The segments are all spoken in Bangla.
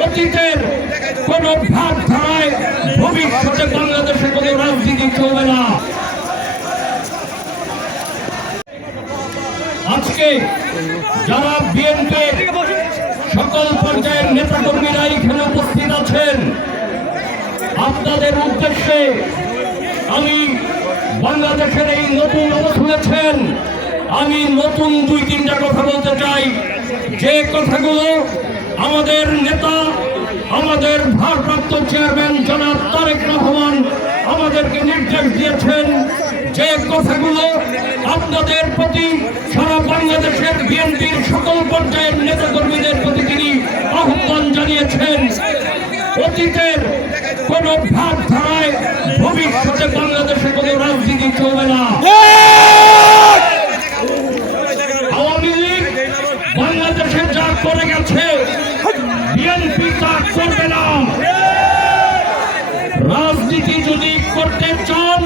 অতীতের কোন ভাবধারায় ভবিষ্যতে বাংলাদেশে কোন রাজনীতি চলবে না। আজকে যারা বিএনপি সকল পর্যায়ের নেতাকর্মীরা এখানে উপস্থিত আছেন, আপনাদের উদ্দেশ্যে আমি বাংলাদেশের এই নতুন শুনেছেন। আমি নতুন দুই তিনটা কথা বলতে চাই। যে কথাগুলো আমাদের নেতা, আমাদের ভারপ্রাপ্ত চেয়ারম্যান জনাব তারেক রহমান আমাদেরকে নির্দেশ দিয়েছেন যে কথাগুলো আপনাদের প্রতি সারা বাংলাদেশের বিএনপির সকল পর্যায়ের নেতাকর্মীদের প্রতি তিনি আহ্বান জানিয়েছেন। অতীতের কোন ভাবধারায় ভবিষ্যতে বাংলাদেশে কোন রাজনীতি চলবে না আওয়ামী লীগ বাংলাদেশে যা করে গেছে করবে না। রাজনীতি যদি করতে চান,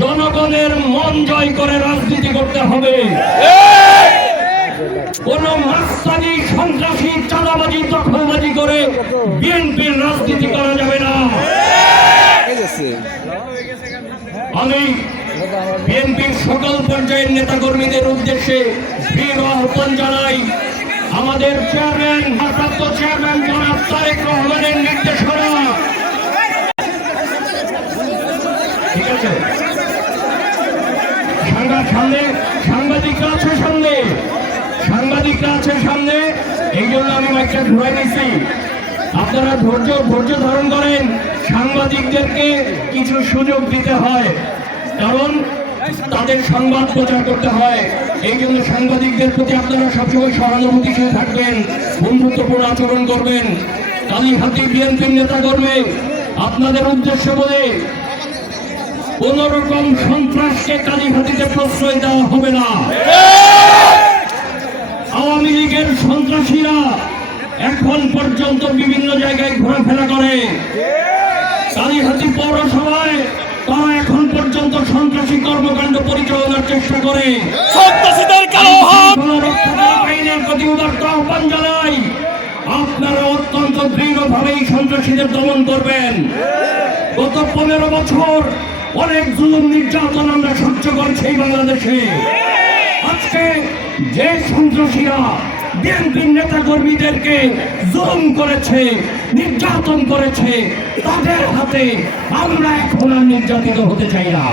জনগণের মন জয় করে রাজনীতি করতে হবে। কোন মাস্তানি সন্ত্রাসী চাঁদাবাজি, দখলবাজি করে বিএনপির রাজনীতি করা যাবে না। আমি বিএনপির সকল পর্যায়ের নেতাকর্মীদের উদ্দেশ্যে বীর আহ্বান জানাই। আমাদের চেয়ারম্যান, ভারপ্রাপ্ত চেয়ারম্যান জনাব তারেক রহমানের নির্দেশনা। ঠিক আছে? সাংবাদ সামনে, সাংবাদিকরা আছে সামনে। সাংবাদিকরা আছে সামনে। এই জন্য আমি মাইকটা ঘুরাই নিচ্ছি আপনারা ধৈর্য ধৈর্য ধারণ করেন। সাংবাদিকদেরকে কিছু সুযোগ দিতে হয়। কারণ তাদের সংবাদ প্রচার করতে হয়। এই জন্য সাংবাদিকদের প্রতি আপনারা সবসময় সহানুভূতিশীল থাকবেন, বন্ধুত্বপূর্ণ আচরণ করবেন। কালীহাতি বিএনপির নেতা করবে আপনাদের উদ্দেশ্য বলে কোন রকম সন্ত্রাসকে কালীঘাটিতে প্রশ্রয় দেওয়া হবে না। আওয়ামী লীগের সন্ত্রাসীরা এখন পর্যন্ত বিভিন্ন জায়গায় ঘোরাফেরা করে। এখন পর্যন্ত সন্ত্রাসী কর্মকাণ্ড পরিচালনার চেষ্টা করে। সন্ত্রাসীদের কালো হাত। গণরক্ষাকারী প্রতি উদার্ত আহ্বান জানাই আপনারা অত্যন্ত দৃঢ়ভাবে এই সন্ত্রাসীদের দমন করবেন। গত পনেরো বছর অনেক জুলুম নির্যাতন আমরা সহ্য করছি বাংলাদেশে। আজকে যে সন্ত্রাসীরা বিএনপির নেতা কর্মীদেরকে জুলুম করেছে, নির্যাতন করেছে। তাদের হাতে আমরা এখন আর নির্যাতিত হতে চাই না।